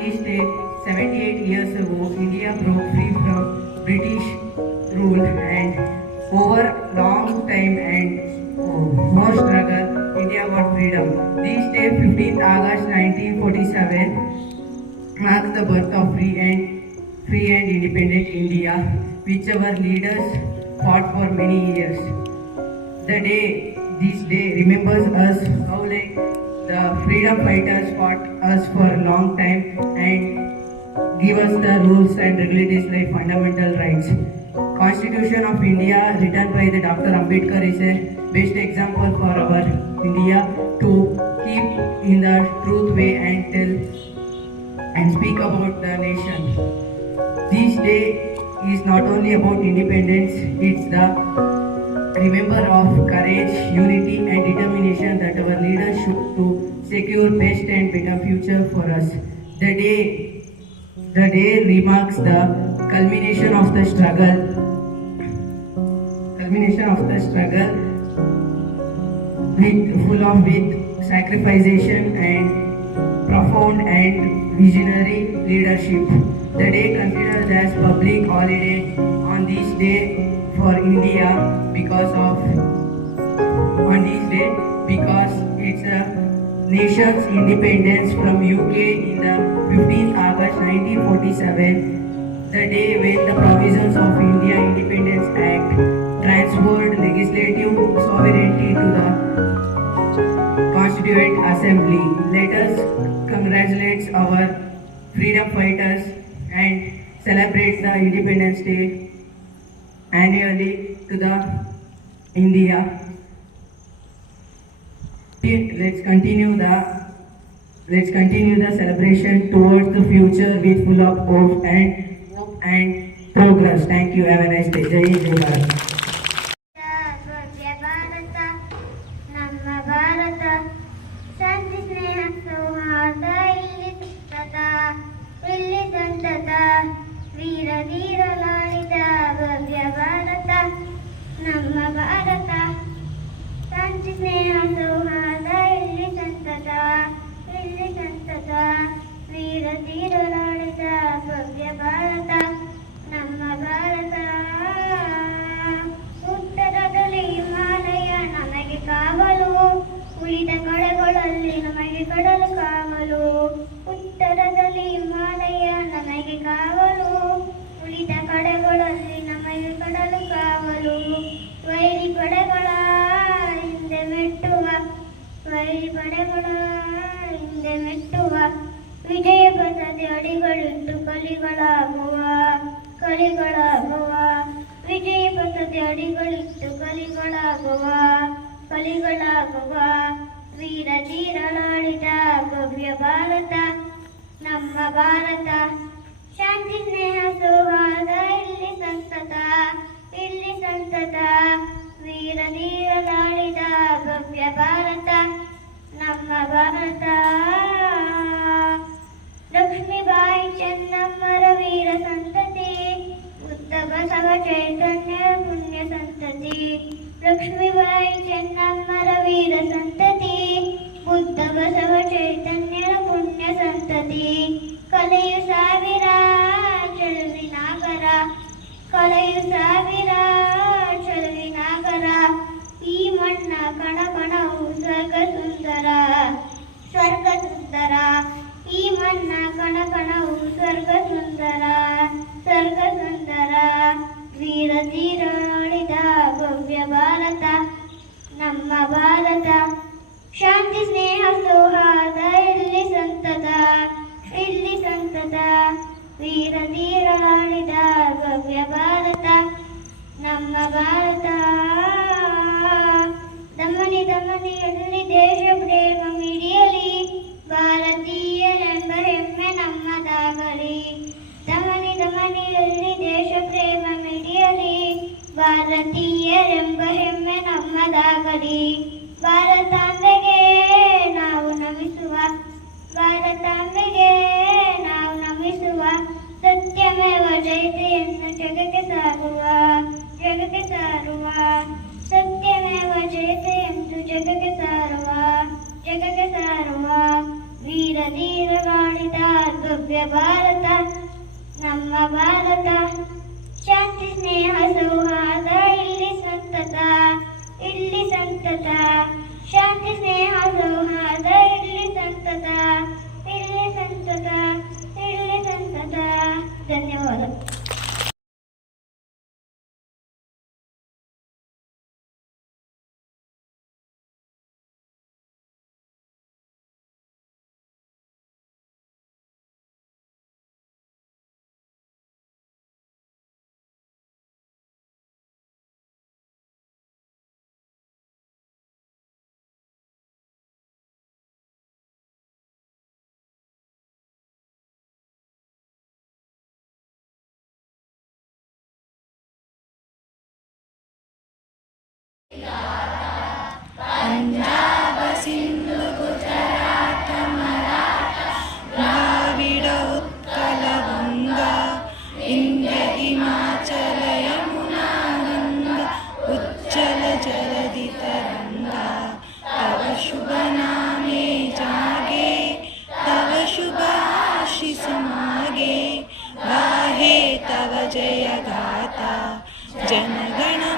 This day, 78 years ago, India broke free from British rule and over long time and more struggle, India got freedom. This day, 15th August 1947, marks the birth of free and independent India, which our leaders fought for many years. This day remembers us how like the freedom fighters fought us for a long time and give us the rules and regulate like fundamental rights. Constitution of India written by the Dr. Ambedkar is a best example for our India to keep in the truth way and tell and speak about the nation. This day is not only about independence, it's the remember of courage, unity and determination that our leaders should to secure best and better future for us. The day remarks the culmination of the struggle with sacrification and profound and visionary leadership. The day considered as public holiday on this day for India because it's a nation's independence from UK in the 15th August 1947, the day when the provisions of India Independence Act transferred legislative sovereignty to the Constituent Assembly. Let us congratulate our freedom fighters and celebrate the Independence Day annually to the India. Let's continue the celebration towards the future with full of hope and progress. Thank you. Have a nice day. Jai Hind, Jai Bharat. ನಮ್ಮ ಭಾರತ ಶಾಂತಿ ಸ್ನೇಹ ಸೌಹಾರ್ದ ಇಲ್ಲಿ ಸಂತತ ವೀರ ಧೀರರಾಳಿದ ಭವ್ಯ ಭಾರತ ನಮ್ಮ ಭಾರತ ಉತ್ತರದಲ್ಲಿ ಹಿಮಾಲಯ ನಮಗೆ ಕಾವಲು ಉಳಿದ ಕಡೆಗಳಲ್ಲಿ ನಮಗೆ ಕಡಲು ಕಾವಲು ಉತ್ತರದಲ್ಲಿ ಹಿಮಾಲಯ ನಮಗೆ ಕಾವಲು ಉಳಿದ ಕಡೆಗಳಲ್ಲಿ ನಮಗೆ ಕಡಲು ಕಾವಲು ವೈರಿ ಪಡೆಗಳ ಹಿಂದೆ ಮೆಟ್ಟುವ ವಿಜಯ ಪಥದ ಅಡಿಗಳಿಟ್ಟು ಕಲಿಗಳಾಗುವ ವಿಜಯ ಪಥದ ಅಡಿಗಳಿಟ್ಟು ಕಲಿಗಳಾಗುವ ವೀರ ಧೀರಲಾಡಿದ ಭವ್ಯ ಭಾರತ ನಮ್ಮ ಭಾರತ ಶಾಂತಿ ಸ್ನೇಹ ಸೌಹಾರ್ದ ಇಲ್ಲಿ ಸಂತತ ವೀರ ಧೀರಲಾಡಿದ ಭವ್ಯ ಭಾರತ ನಮ್ಮ ಭಾರತ ಲಕ್ಷ್ಮೀಬಾಯಿ ಚೆನ್ನಮ್ಮರ ವೀರ ಸಂತತಿ ಬುದ್ಧ ಬಸವ ಚೈತನ್ಯ ಪುಣ್ಯ ಸಂತತಿ ಲಕ್ಷ್ಮೀಬಾಯಿ ಚೆನ್ನಮ್ಮರ ವೀರ ಸಂತತಿ ಬುದ್ಧ ಬಸವ ಚೈತನ್ಯರ ಪುಣ್ಯ ಸಂತತಿ ಕಲೆಯು ಸಾವಿರ ಚಲುವಿನಾಗರ ಈ ಮಣ್ಣ ಕಣಕಣವು ಸ್ವರ್ಗ ಸುಂದರ ಈ ಮಣ್ಣ ಕಣಕಣವು ಸ್ವರ್ಗ ಸುಂದರ ವೀರ ಧೀರಳಿದ ಭವ್ಯ ಭಾರತ ನಮ್ಮ ಭಾರತ ಶಾಂತಿ ಸ್ನೇಹ ಸೌಹಾರ್ದ ಇಲ್ಲಿ ಸಂತತ ವೀರ ಧೀರಳಿದ ಭವ್ಯ ಭಾರತ ನಮ್ಮ ಭಾರತ ದಮನಿಯಲ್ಲಿ ದೇಶ ಪ್ರೇಮ ಮಿಡಿಯಲಿ ಭಾರತೀಯರೆಂಬ ಹೆಮ್ಮೆ ನಮ್ಮದಾಗಲಿ ದಮನಿಯಲ್ಲಿ ದೇಶ ಪ್ರೇಮ ಮಿಡಿಯಲಿ ಭಾರತೀಯರೆಂಬ ಹೆಮ್ಮೆ ನಮ್ಮದಾಗಲಿ ಭಾರತಾಂಬೆಗೆ ನಾವು ನಮಿಸುವ ಸತ್ಯಮೇವ ಜಯತೆಯನ್ನು ಜಗಕ್ಕೆ ಸಾರುವ ಸತ್ಯಮೇವ ಜಯತೆಯನ್ನು ಜಗಕ್ಕೆ ಸಾರುವ ವೀರ ಧೀರವಾಣಿದ ಭವ್ಯ सिन्धु गुजरात मराठा द्राविड उत्कल गंगा विंध्य हिमाचल यमुना गंगा उज्जल जलधि तरंगा तव शुभ नामे जागे तव शुभ आशीष मागे गाहे तव जय गाथा जनगण